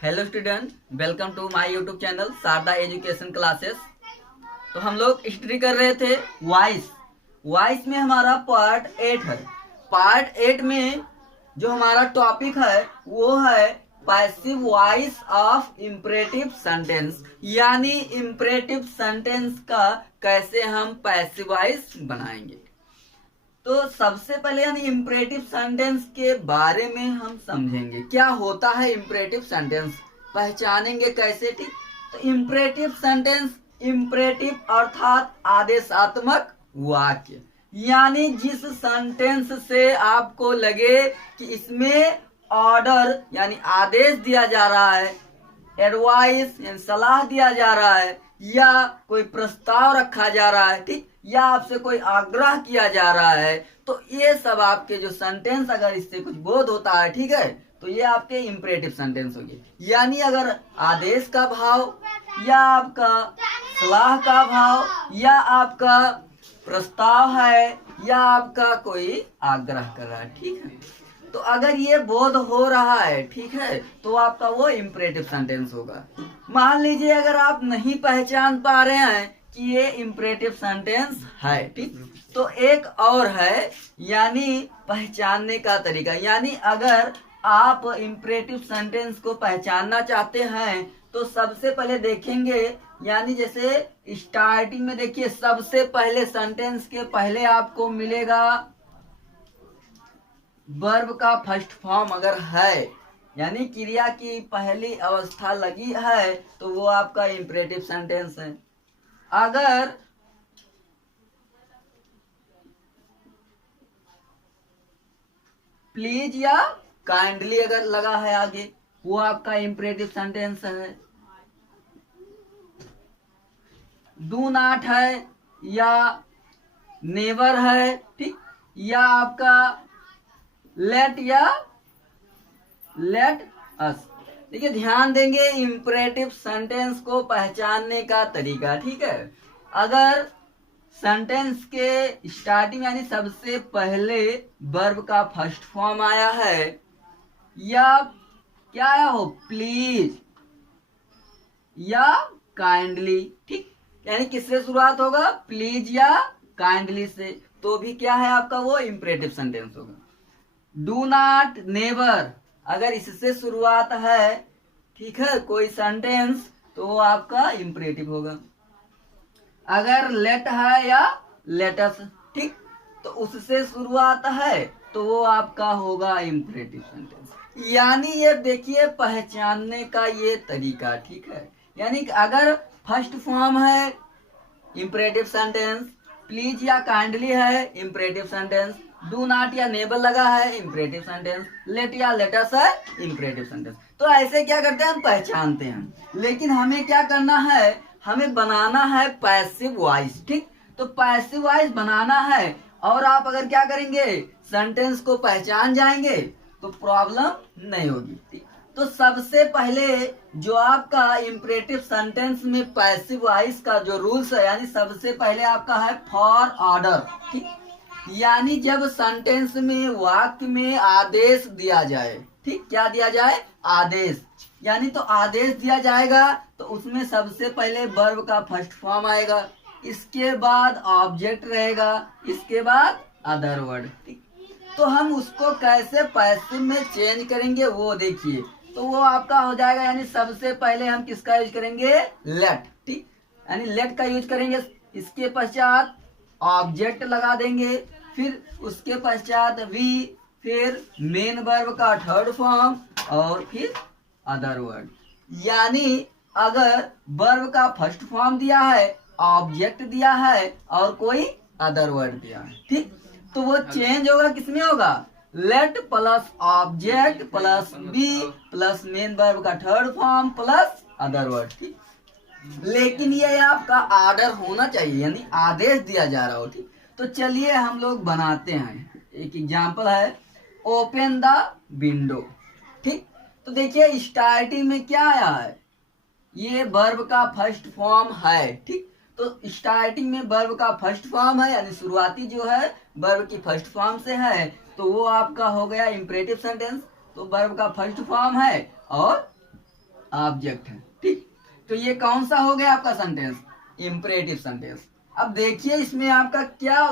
Hello student, welcome to my YouTube channel Sharda education classes. तो हम लोग स्टडी कर रहे थे वॉइस में हमारा पार्ट 8 है। पार्ट 8 में जो हमारा टॉपिक है वो है passive voice of imperative sentence, यानी इम्परेटिव सेंटेंस का कैसे हम पैसिव वॉइस बनाएंगे। तो सबसे पहले हम इम्परेटिव सेंटेंस के बारे में हम समझेंगे क्या होता है इम्परेटिव सेंटेंस, पहचानेंगे कैसे। ठीक, तो इम्परेटिव सेंटेंस, इम्परेटिव अर्थात आदेशात्मक वाक्य, यानी जिस सेंटेंस से आपको लगे कि इसमें ऑर्डर यानी आदेश दिया जा रहा है, एडवाइस यानी सलाह दिया जा रहा है, या कोई प्रस्ताव रखा जा रहा है, ठीक, या आपसे कोई आग्रह किया जा रहा है, तो ये सब आपके जो सेंटेंस अगर इससे कुछ बोध होता है, ठीक है, तो ये आपके इम्परेटिव सेंटेंस होंगे। यानी अगर आदेश का भाव या आपका सलाह का भाव या आपका प्रस्ताव है या आपका कोई आग्रह कर रहा है, ठीक है, तो अगर ये बोध हो रहा है, ठीक है, तो आपका वो इम्परेटिव सेंटेंस होगा। मान लीजिए अगर आप नहीं पहचान पा रहे हैं कि ये इम्परेटिव सेंटेंस है, ठीक, तो एक और है यानी पहचानने का तरीका। यानी अगर आप इम्परेटिव सेंटेंस को पहचानना चाहते हैं तो सबसे पहले देखेंगे, यानी जैसे स्टार्टिंग में देखिए, सबसे पहले सेंटेंस के पहले आपको मिलेगा वर्ब का फर्स्ट फॉर्म अगर है, यानी क्रिया की पहली अवस्था लगी है, तो वो आपका इम्परेटिव सेंटेंस है। अगर प्लीज या काइंडली अगर लगा है आगे, वो आपका इम्परेटिव सेंटेंस है। डू नॉट है या नेवर है, ठीक, या आपका लेट या लेट अस। देखिए ध्यान देंगे इम्परेटिव सेंटेंस को पहचानने का तरीका, ठीक है। अगर सेंटेंस के स्टार्टिंग यानी सबसे पहले वर्ब का फर्स्ट फॉर्म आया है, या क्या आया हो, प्लीज या काइंडली, ठीक, यानी किससे शुरुआत होगा, प्लीज या काइंडली से, तो भी क्या है आपका वो इम्परेटिव सेंटेंस होगा। डू नॉट, नेवर, अगर इससे शुरुआत है, ठीक है, कोई सेंटेंस, तो वो आपका इम्परेटिव होगा। अगर लेट है या लेटस, ठीक, तो उससे शुरुआत है, तो वो आपका होगा इम्परेटिव सेंटेंस। यानी ये देखिए पहचानने का ये तरीका, ठीक है। यानी अगर फर्स्ट फॉर्म है इम्परेटिव सेंटेंस, प्लीज या काइंडली है इम्परेटिव सेंटेंस, डू नॉट या नेबर लगा है इम्परेटिव सेंटेंस, लेट या लेटस है इम्परेटिव सेंटेंस। तो ऐसे क्या करते हैं, हम पहचानते हैं। लेकिन हमें क्या करना है, हमें बनाना है पैसिव वॉइस, ठीक, तो पैसिव वॉइस बनाना है। और आप अगर क्या करेंगे, सेंटेंस को पहचान जाएंगे तो प्रॉब्लम नहीं होगी, ठीक। तो सबसे पहले जो आपका इम्परेटिव सेंटेंस में पैसिव वॉइस का जो रूल्स है, यानी सबसे पहले आपका है फॉर ऑर्डर, ठीक, यानी जब सेंटेंस में वाक्य में आदेश दिया जाए, ठीक, क्या दिया जाए, आदेश, यानी तो आदेश दिया जाएगा तो उसमें सबसे पहले वर्ब का फर्स्ट फॉर्म आएगा, इसके बाद ऑब्जेक्ट रहेगा, इसके बाद अदर वर्ड, ठीक। तो हम उसको कैसे पैसिव में चेंज करेंगे वो देखिए, तो वो आपका हो जाएगा, यानी सबसे पहले हम किसका यूज करेंगे, लेट, ठीक, यानी लेट का यूज करेंगे, इसके पश्चात ऑब्जेक्ट लगा देंगे, फिर उसके पश्चात वी, फिर मेन वर्ब का थर्ड फॉर्म और फिर अदर वर्ड। यानी अगर वर्ब का फर्स्ट फॉर्म दिया है, ऑब्जेक्ट दिया है और कोई अदर वर्ड दिया है, ठीक, तो वो चेंज होगा, किसमें होगा, let plus object plus be plus main verb का third form plus other word, ठीक। लेकिन ये आपका ऑर्डर होना चाहिए, यानी आदेश दिया जा रहा हो, ठीक। तो चलिए हम लोग बनाते हैं, एक एग्जांपल है, ओपन द विंडो, ठीक। तो देखिए स्टार्टिंग में क्या आया है, ये वर्ब का फर्स्ट फॉर्म है, ठीक, तो स्टार्टिंग में वर्ब का फर्स्ट फॉर्म है, यानी शुरुआती जो है वर्ब की फर्स्ट फॉर्म से है, तो वो आपका हो गया इम्परेटिव सेंटेंस। तो वर्ब का फर्स्ट फॉर्म है और ऑब्जेक्ट है। ठीक, तो ये कौन सा हो गया आपका सेंटेंस, इंपरेटिव सेंटेंस। अब देखिए इसमें आपका क्या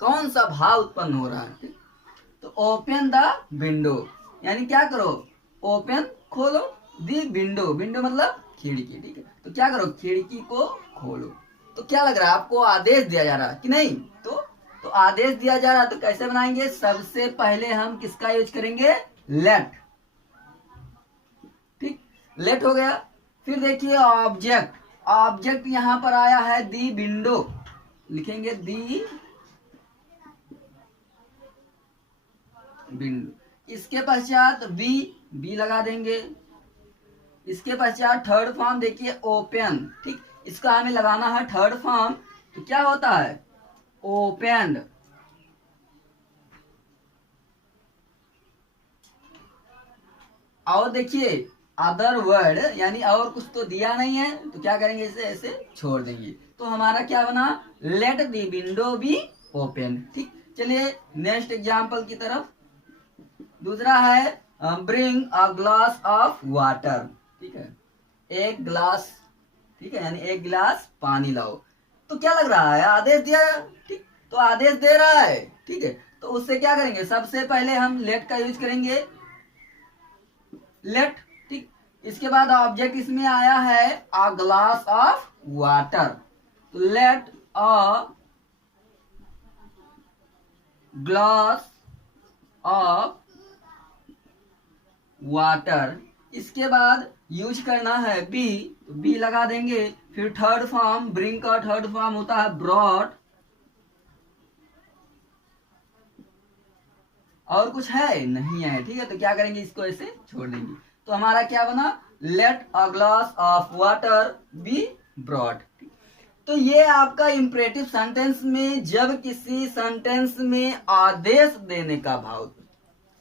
कौन सा भाव उत्पन्न हो रहा है। ठीक? तो ओपन द विंडो, यानी क्या करो, ओपन खोलो, दी विंडो, विंडो मतलब खिड़की। ठीक है, तो क्या करो, खिड़की को खोलो। तो क्या लग रहा है आपको, आदेश दिया जा रहा है कि नहीं। तो आदेश दिया जा रहा है, तो कैसे बनाएंगे, सबसे पहले हम किसका यूज करेंगे, लेट। ठीक, लेट हो गया। फिर देखिए ऑब्जेक्ट, ऑब्जेक्ट यहां पर आया है दी विंडो, लिखेंगे दी विंडो। इसके पश्चात बी लगा देंगे। इसके पश्चात थर्ड फॉर्म देखिए ओपन। ठीक, इसका हमें लगाना है थर्ड फॉर्म, तो क्या होता है, ओपेंड। और देखिए अदर वर्ड, यानी और कुछ तो दिया नहीं है, तो क्या करेंगे, इसे ऐसे छोड़ देंगे। तो हमारा क्या बना, let the window be open. ठीक, चलिए नेक्स्ट एग्जांपल की तरफ। दूसरा है bring a glass of water. ठीक है, एक ग्लास, ठीक है, यानी एक गिलास पानी लाओ। तो क्या लग रहा है, आदेश दिया। ठीक, तो आदेश दे रहा है। ठीक है, तो उससे क्या करेंगे, सबसे पहले हम लेट का यूज करेंगे, लेट। ठीक, इसके बाद ऑब्जेक्ट इसमें आया है अ ग्लास ऑफ वाटर, तो let a glass of water. इसके बाद यूज करना है बी, तो बी लगा देंगे। फिर थर्ड फॉर्म, ब्रिंग का थर्ड फॉर्म होता है ब्रॉड। और कुछ है नहीं है, ठीक है, तो क्या करेंगे, इसको ऐसे छोड़ देंगे। तो हमारा क्या बना, let a glass of water be brought. तो ये आपका इंपरेटिव सेंटेंस में जब किसी सेंटेंस में आदेश देने का भाव,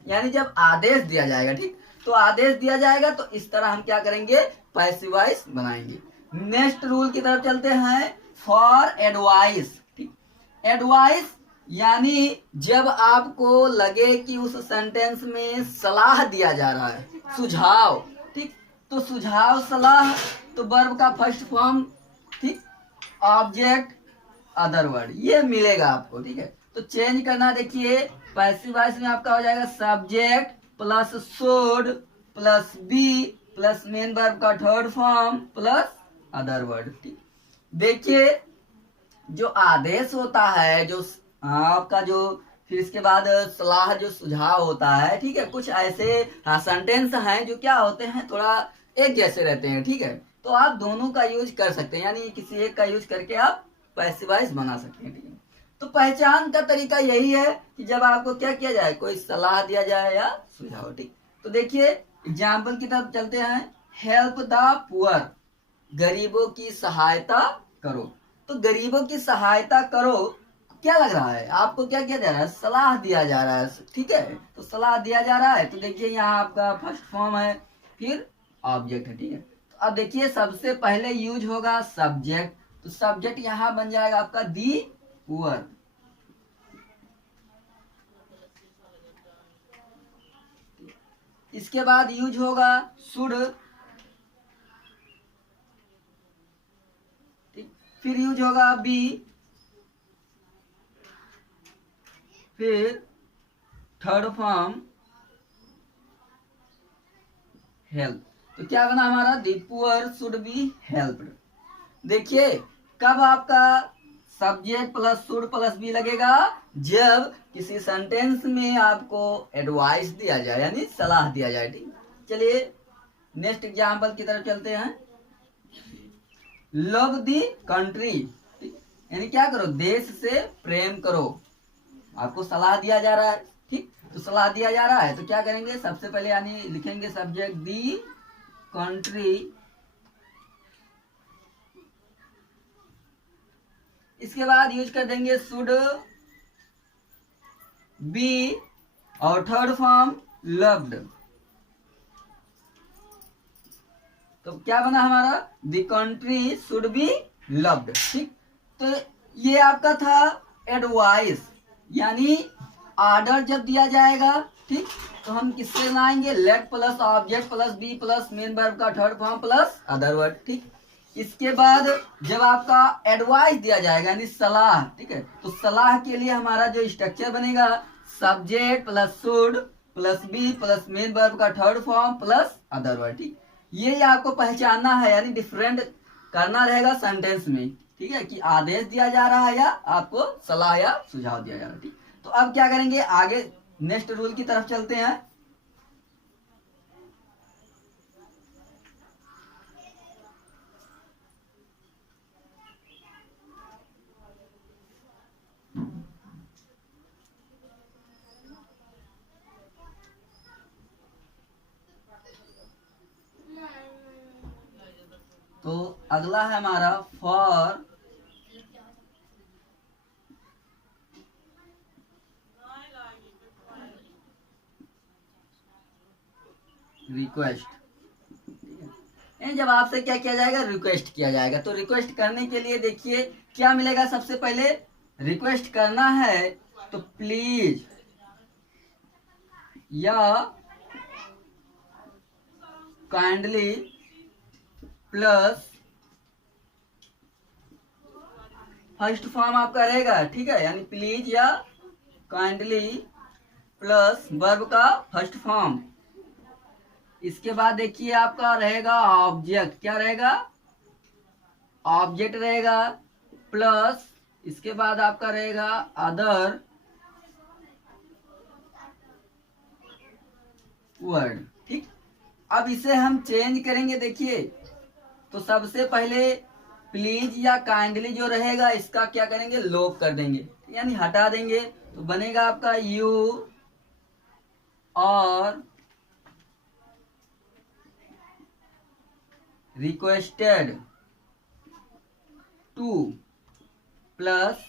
यानी जब आदेश दिया जाएगा, ठीक, तो आदेश दिया जाएगा तो इस तरह हम क्या करेंगे, पैसिव वॉइस बनाएंगे। नेक्स्ट रूल की तरफ चलते हैं, फॉर एडवाइस। ठीक, एडवाइस यानी जब आपको लगे कि उस सेंटेंस में सलाह दिया जा रहा है, सुझाव। ठीक, तो सुझाव, सलाह, तो वर्ब का फर्स्ट फॉर्म, ठीक, ऑब्जेक्ट अदर वर्ड, ये मिलेगा आपको। ठीक है, तो चेंज करना, देखिए पैसिव वॉइस में आपका हो जाएगा subject plus should plus be plus main verb का third form plus other word. ठीक, देखिए जो आदेश होता है, जो आपका जो, फिर इसके बाद सलाह, जो सुझाव होता है, ठीक है, कुछ ऐसे सेंटेंस हैं जो क्या होते हैं, थोड़ा एक जैसे रहते हैं। ठीक है, तो आप दोनों का यूज कर सकते हैं, यानी किसी एक का यूज करके आप पैसिव वॉइस बना सकते हैं। ठीक है, तो पहचान का तरीका यही है कि जब आपको क्या किया जाए, कोई सलाह दिया जाए या सुझाव। ठीक, तो देखिए एग्जाम्पल की तरफ चलते हैं, हेल्प द पुअर, गरीबों की सहायता करो। तो गरीबों की सहायता करो, क्या लग रहा है आपको, क्या किया जा रहा है, सलाह दिया जा रहा है। ठीक है, तो सलाह दिया जा रहा है, तो देखिए यहाँ आपका फर्स्ट फॉर्म है, फिर ऑब्जेक्ट है। ठीक है, तो अब देखिए सबसे पहले यूज होगा सब्जेक्ट, तो सब्जेक्ट यहाँ बन जाएगा आपका दी पुअर। इसके बाद यूज होगा शुड, फिर यूज होगा बी, फिर थर्ड फॉर्म हेल्प। तो क्या बना हमारा, the poor should be helped. देखिए कब आपका subject plus should plus be लगेगा, जब किसी सेंटेंस में आपको एडवाइस दिया जाए, यानी सलाह दिया जाए। ठीक, चलिए नेक्स्ट एग्जांपल की तरफ चलते हैं, लव दी कंट्री, यानी क्या करो, देश से प्रेम करो। आपको सलाह दिया जा रहा है, ठीक, तो सलाह दिया जा रहा है, तो क्या करेंगे, सबसे पहले यानी लिखेंगे सब्जेक्ट दी कंट्री। इसके बाद यूज कर देंगे शुड बी और थर्ड फॉर्म लव्ड। तो क्या बना हमारा, the country should be loved. ठीक, तो ये आपका था एडवाइस, यानी ऑर्डर जब दिया जाएगा ठीक, तो हम किससे लाएंगे, let plus object plus be plus main verb का third form plus other word. ठीक, इसके बाद जब आपका एडवाइस दिया जाएगा यानी सलाह, ठीक है, तो सलाह के लिए हमारा जो स्ट्रक्चर बनेगा subject plus should plus be plus main verb का third form plus other word. ठीक, ये आपको पहचानना है यानी डिफरेंट करना रहेगा सेंटेंस में। ठीक है, कि आदेश दिया जा रहा है या आपको सलाह या सुझाव दिया जा रहा है। ठीक, तो अब क्या करेंगे, आगे नेक्स्ट रूल की तरफ चलते हैं। तो अगला है हमारा फॉर रिक्वेस्ट। जब आपसे क्या किया जाएगा, रिक्वेस्ट किया जाएगा, तो रिक्वेस्ट करने के लिए देखिए क्या मिलेगा। सबसे पहले रिक्वेस्ट करना है तो प्लीज या काइंडली प्लस फर्स्ट फॉर्म आपका रहेगा। ठीक है, यानी प्लीज या काइंडली प्लस वर्ब का फर्स्ट फॉर्म। इसके बाद देखिए आपका रहेगा ऑब्जेक्ट, क्या रहेगा, ऑब्जेक्ट रहेगा प्लस इसके बाद आपका रहेगा अदर वर्ड। ठीक, अब इसे हम चेंज करेंगे। देखिए, तो सबसे पहले प्लीज या काइंडली जो रहेगा इसका क्या करेंगे, लोप कर देंगे यानी हटा देंगे, तो बनेगा आपका यू और रिक्वेस्टेड टू प्लस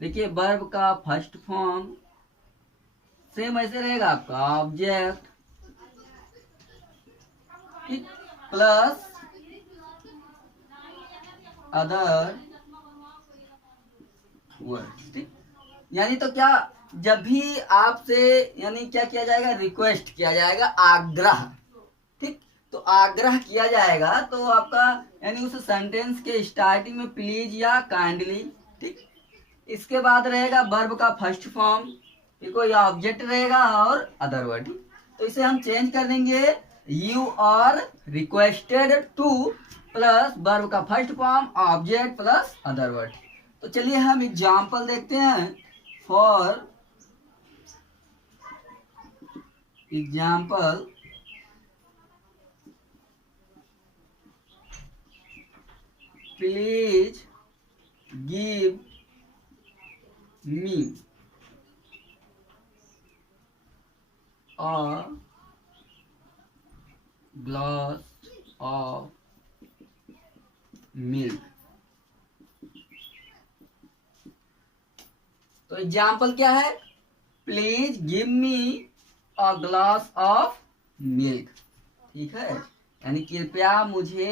देखिए वर्ब का फर्स्ट फॉर्म सेम ऐसे रहेगा आपका ऑब्जेक्ट, ठीक, प्लस अदर वर्ड। ठीक, यानी तो क्या, जब भी आपसे यानी क्या किया जाएगा, रिक्वेस्ट किया जाएगा, आग्रह। ठीक, तो आग्रह किया जाएगा तो आपका यानी उस सेंटेंस के स्टार्टिंग में प्लीज या काइंडली। ठीक, इसके बाद रहेगा वर्ब का फर्स्ट फॉर्म, कोई ऑब्जेक्ट रहेगा और अदर वर्ड। तो इसे हम चेंज कर देंगे, you are requested to plus verb का first form object plus other word. तो चलिए हम एग्जाम्पल देखते हैं। For example please give me a glass of milk। तो एग्जाम्पल क्या है, please give me a glass of milk. ठीक है, यानी कृपया मुझे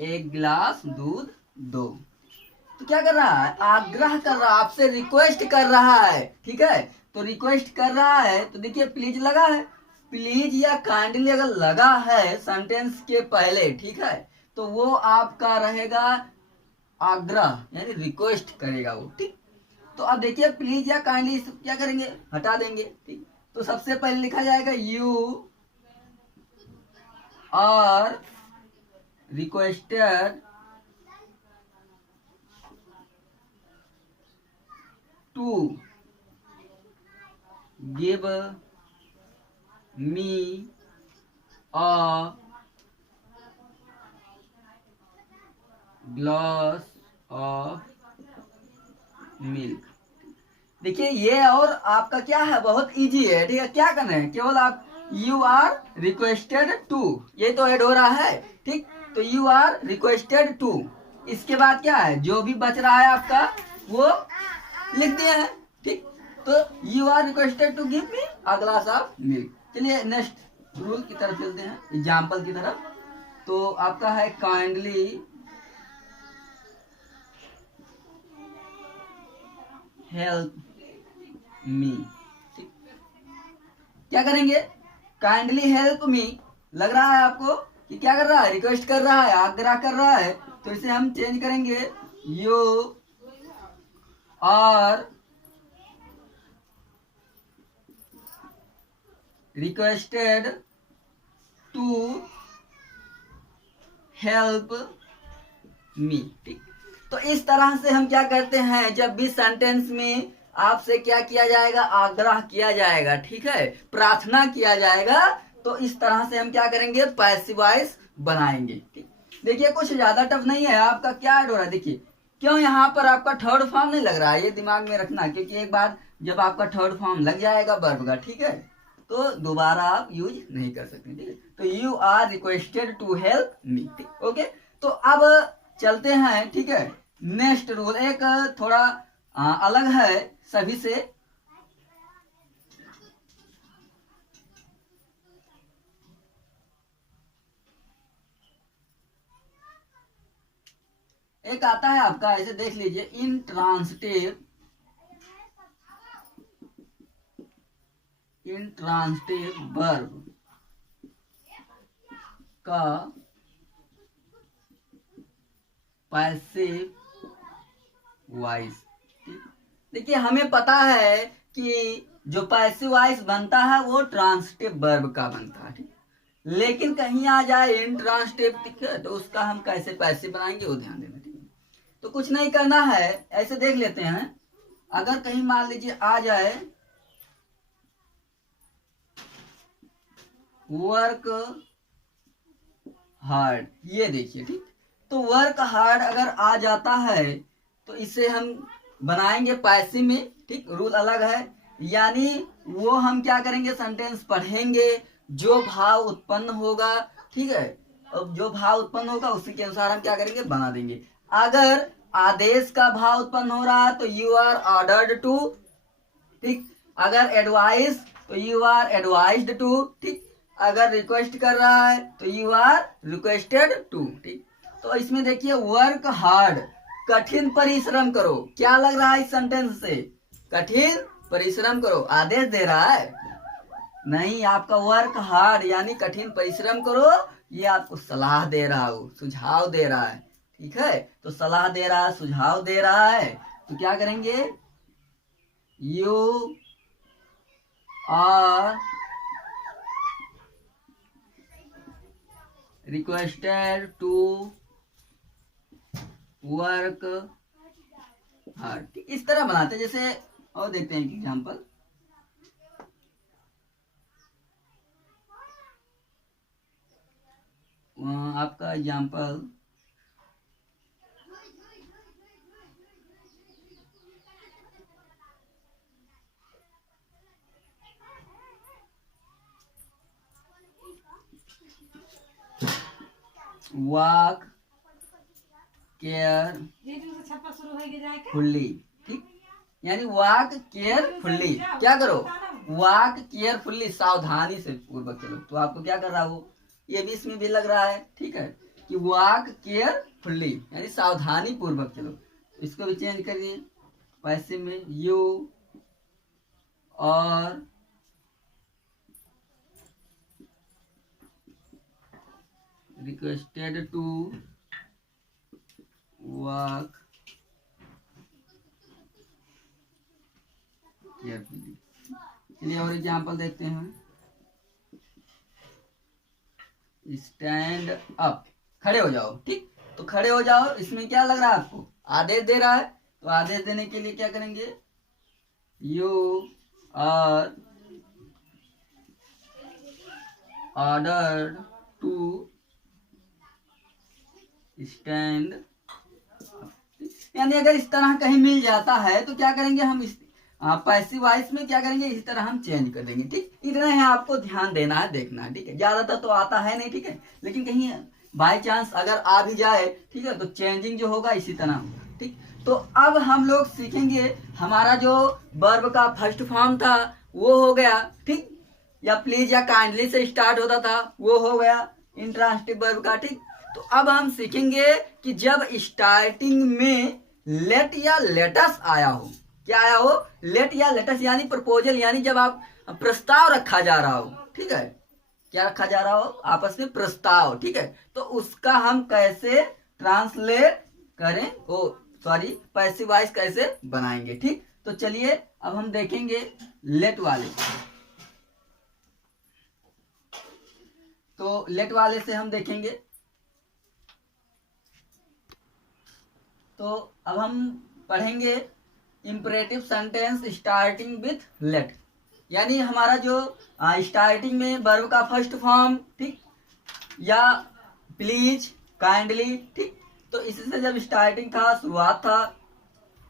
एक गिलास दूध दो। तो क्या कर रहा है, आग्रह कर रहा है, आपसे रिक्वेस्ट कर रहा है। ठीक है, तो रिक्वेस्ट कर रहा है तो देखिए प्लीज लगा है, प्लीज या काइंडली अगर लगा है सेंटेंस के पहले, ठीक है, तो वो आपका रहेगा आग्रह यानी रिक्वेस्ट करेगा वो। ठीक, तो अब देखिए प्लीज या काइंडली क्या करेंगे, हटा देंगे। ठीक, तो सबसे पहले लिखा जाएगा you are requested to give me a glass of milk. देखिए ये और आपका क्या है, बहुत इजी है। ठीक है, क्या करना है, केवल आप यू आर रिक्वेस्टेड टू, ये तो ऐड हो रहा है। ठीक, तो यू आर रिक्वेस्टेड टू, इसके बाद क्या है, जो भी बच रहा है आपका वो लिख दिया है। ठीक, तो you are requested to give me a glass of milk. चलिए नेक्स्ट रूल की तरफ चलते हैं, एग्जाम्पल की तरफ। तो आपका है काइंडली हेल्प मी। क्या करेंगे, काइंडली हेल्प मी, लग रहा है आपको कि क्या कर रहा है, रिक्वेस्ट कर रहा है, आग्रह कर रहा है, तो इसे हम चेंज करेंगे, you are requested to help me. ठीक, तो इस तरह से हम क्या करते हैं, जब भी सेंटेंस में आपसे क्या किया जाएगा, आग्रह किया जाएगा, ठीक है, प्रार्थना किया जाएगा, तो इस तरह से हम क्या करेंगे, पैसिव वॉइस बनाएंगे। ठीक, देखिए कुछ ज्यादा टफ नहीं है, आपका क्या ऐड हो रहा है, देखिए क्यों यहाँ पर आपका थर्ड फॉर्म नहीं लग रहा है, ये दिमाग में रखना, क्योंकि एक बार जब आपका थर्ड फॉर्म लग जाएगा वर्ब का, ठीक है, तो दोबारा आप यूज नहीं कर सकते। ठीक है, तो you are requested to help me. ठीक, ओके, तो अब चलते हैं, ठीक है, नेक्स्ट रूल एक थोड़ा अलग है सभी से। एक आता है आपका, ऐसे देख लीजिए, इंट्रांसिटिव वर्ब का पैसिव वॉइस। देखिए हमें पता है कि जो पैसिव वॉइस बनता है वो ट्रांसिटिव वर्ब का बनता है, ठीक, लेकिन कहीं आ जाए इंट्रांसिटिव, ठीक है, तो उसका हम कैसे पैसिव बनाएंगे वो ध्यान देना। ठीक है, तो कुछ नहीं करना है, ऐसे देख लेते हैं, अगर कहीं मान लीजिए आ जाए वर्क हार्ड, ये देखिए, ठीक, तो वर्क हार्ड अगर आ जाता है तो इसे हम बनाएंगे पैसिव में। ठीक, रूल अलग है, यानी वो हम क्या करेंगे, सेंटेंस पढ़ेंगे, जो भाव उत्पन्न होगा, ठीक है, अब जो भाव उत्पन्न होगा उसी के अनुसार हम क्या करेंगे, बना देंगे। अगर आदेश का भाव उत्पन्न हो रहा है तो यू आर ऑर्डर्ड टू, ठीक, अगर एडवाइस तो यू आर एडवाइज्ड टू, ठीक, अगर रिक्वेस्ट कर रहा है तो यू आर रिक्वेस्टेड टू। ठीक, तो इसमें देखिए वर्क हार्ड, कठिन परिश्रम करो, क्या लग रहा है इस सेंटेंस से, कठिन परिश्रम करो, आदेश दे रहा है नहीं, आपका वर्क हार्ड यानी कठिन परिश्रम करो, ये आपको सलाह दे रहा हो, सुझाव दे रहा है। ठीक है, तो सलाह दे रहा है, सुझाव दे रहा है, तो क्या करेंगे, you are requested to work hard. इस तरह बनाते हैं, जैसे और देखते हैं एग्जांपल, आपका एग्जांपल वॉक केयरफुल्ली, ठीक, यानी वॉक केयरफुल्ली, क्या करो, वॉक केयरफुल्ली, सावधानी से पूर्वक चलो, तो आपको क्या कर रहा हो, ये भी इसमें भी लग रहा है, ठीक है, कि वॉक केयरफुल्ली यानी सावधानी पूर्वक चलो, इसको भी चेंज करिए पैसिव में, यू और रिक्वेस्टेड टू वर्क केयरफुली। चलिए और एग्जांपल देखते हैं, स्टैंड अप, खड़े हो जाओ, ठीक, तो खड़े हो जाओ, इसमें क्या लग रहा है आपको, आदेश दे रहा है, तो आदेश देने के लिए क्या करेंगे, you are ordered to stand, यानी अगर इस तरह कहीं मिल जाता है तो क्या करेंगे हम, इस पैसिव वॉइस में क्या करेंगे, इस तरह हम चेंज कर देंगे। ठीक, इतना है आपको ध्यान देना है, देखना है, ठीक है, ज्यादातर तो आता है नहीं, ठीक है, लेकिन कहीं बाय चांस अगर आ भी जाए, ठीक है, तो चेंजिंग जो होगा इसी तरह होगा। ठीक, तो अब हम लोग सीखेंगे, हमारा जो वर्ब का फर्स्ट फॉर्म था वो हो गया, ठीक, या प्लीज या काइंडली से स्टार्ट होता था वो हो गया इंट्रांसिटिव वर्ब का। ठीक, तो अब हम सीखेंगे कि जब स्टार्टिंग में लेट या लेटस आया हो, क्या आया हो, लेट या लेटस यानी प्रपोजल, यानी जब आप प्रस्ताव रखा जा रहा हो, ठीक है, क्या रखा जा रहा हो, आपस में प्रस्ताव, ठीक है, तो उसका हम कैसे ट्रांसलेट करें, ओ सॉरी पैसिव वॉइस कैसे बनाएंगे, ठीक। तो चलिए अब हम देखेंगे लेट वाले। तो लेट वाले से हम देखेंगे। तो अब हम पढ़ेंगे imperative sentence starting with let, यानी हमारा जो स्टार्टिंग में वर्ब का फर्स्ट फॉर्म, ठीक, या प्लीज, काइंडली, ठीक, तो इसी से जब स्टार्टिंग था, शुरुआत था,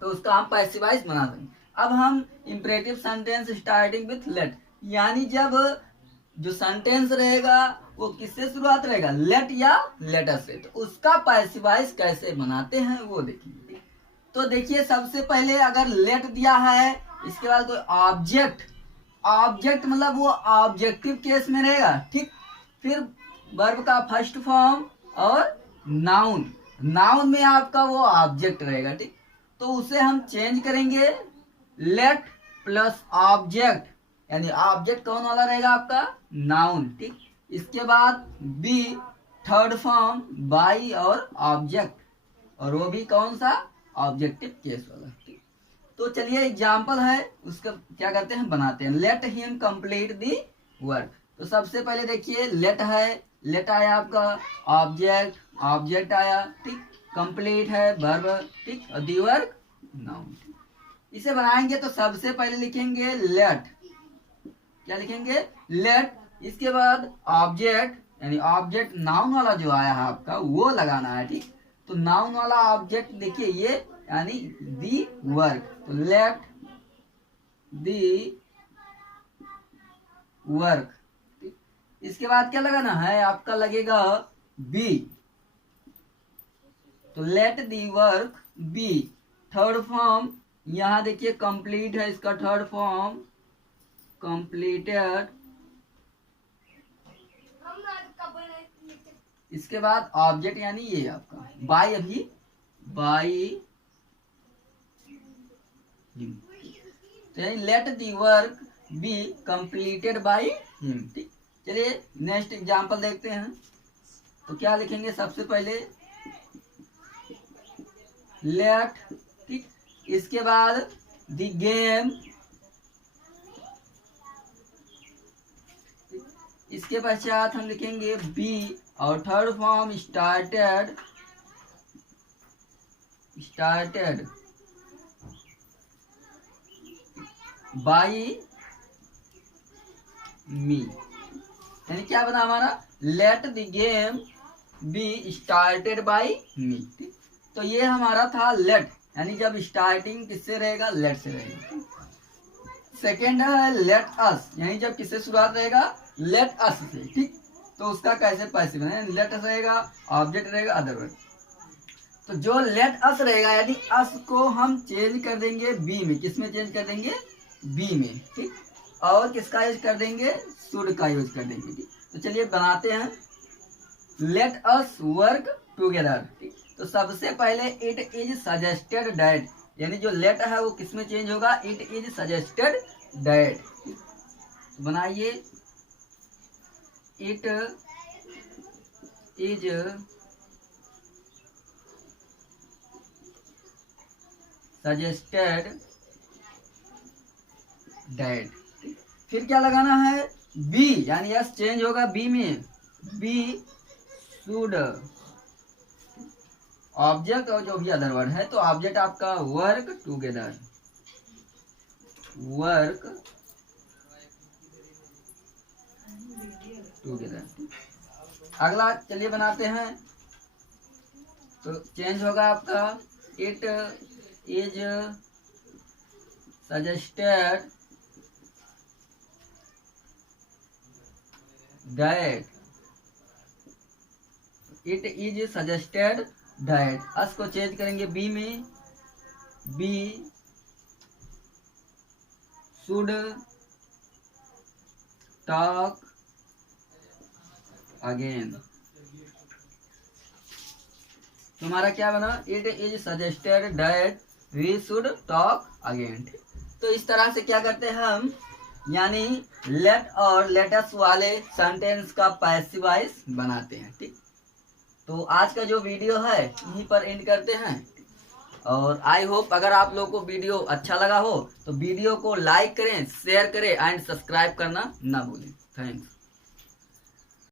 तो उसका हम पैसिव वॉइस बना देंगे। अब हम imperative sentence starting with let, यानी जब जो सेंटेंस रहेगा वो किससे शुरुआत रहेगा, लेट या लेटर से, तो उसका पैसिव वॉइस कैसे बनाते हैं वो देखेंगे। तो देखिए सबसे पहले अगर लेट दिया है, इसके बाद कोई ऑब्जेक्ट, ऑब्जेक्ट मतलब वो ऑब्जेक्टिव केस में रहेगा, ठीक, फिर वर्ब का फर्स्ट फॉर्म और नाउन, नाउन में आपका वो ऑब्जेक्ट रहेगा, ठीक, तो उसे हम चेंज करेंगे लेट प्लस ऑब्जेक्ट, यानी ऑब्जेक्ट कौन वाला रहेगा आपका, नाउन, ठीक, इसके बाद बी थर्ड फॉर्म बाई और ऑब्जेक्ट, और वो भी कौन सा, ऑब्जेक्टिव केस वाला, ठीक। तो चलिए एग्जाम्पल है उसका क्या करते हैं, बनाते हैं। Let him complete the work, तो सबसे पहले देखिए लेट है, लेट आया आपका ऑब्जेक्ट, ऑब्जेक्ट आया, ठीक, कंप्लीट है वर्ब, ठीक, और दी वर्क नाउन। इसे बनाएंगे तो सबसे पहले लिखेंगे लेट, क्या लिखेंगे, लेट, इसके बाद ऑब्जेक्ट, यानी ऑब्जेक्ट नाउन वाला जो आया है आपका वो लगाना है, ठीक, तो नाउन वाला ऑब्जेक्ट देखिए ये, यानी दी वर्क, तो लेट दी वर्क, इसके बाद क्या लगाना है आपका, लगेगा बी, तो let the work be, third form यहां देखिए कंप्लीट है, इसका थर्ड फॉर्म कंप्लीटेड, इसके बाद ऑब्जेक्ट यानी ये आपका बाई, अभी बाई, तो यानी late the work be completed by him, ठीक। चलिए नेक्स्ट एग्जांपल देखते हैं। तो क्या लिखेंगे सबसे पहले लेट, ठीक, इसके बाद द गेम, इसके पश्चात हम लिखेंगे बी और third form started, started by me, यानी क्या बना हमारा, let the game be started by me, ठीक। तो ये हमारा था लेट, यानी जब स्टार्टिंग किससे रहेगा, लेट से रहेगा। सेकेंड है लेट अस, यानी जब किससे शुरुआत रहेगा, लेट अस से, ठीक, तो उसका कैसे पैसिव है, लेट अस रहेगा, ऑब्जेक्ट रहेगा अदरवर्ड, तो जो लेट अस रहेगा यानी अस को हम चेंज कर देंगे बी में, किसमें चेंज कर देंगे, बी में, ठीक, और किसका यूज कर देंगे, शुड का यूज कर देंगे, ठीक। तो चलिए बनाते हैं लेट अस वर्क टुगेदर, ठीक। तो सबसे पहले इट इज सजेस्टेड दैट, यानी जो लेट है वो किसमें चेंज होगा, इट इज सजेस्टेड दैट, तो बनाइए इट इज सजेस्टेड दैट, फिर क्या लगाना है, बी, यानी यस चेंज होगा बी में, बी शुड, ऑब्जेक्ट और जो भी अदर वर्ड है, तो ऑब्जेक्ट आपका वर्क टुगेदर, वर्क टुगेदर। अगला चलिए बनाते हैं, तो चेंज होगा आपका it is suggested that, it is suggested that, us को चेंज करेंगे बी में, बी शुड टॉक अगेन, तुम्हारा क्या बना, it is suggested that we should talk again. तो इस तरह से क्या करते हैं हम यानी लेट और लेटेस्ट वाले सेंटेंस का पैसिव वॉइस बनाते हैं। ठीक, तो आज का जो वीडियो है यहीं पर एंड करते हैं। और आई होप अगर आप लोग को वीडियो अच्छा लगा हो तो वीडियो को लाइक करें, शेयर करें एंड सब्सक्राइब करना ना भूलें। थैंक्स।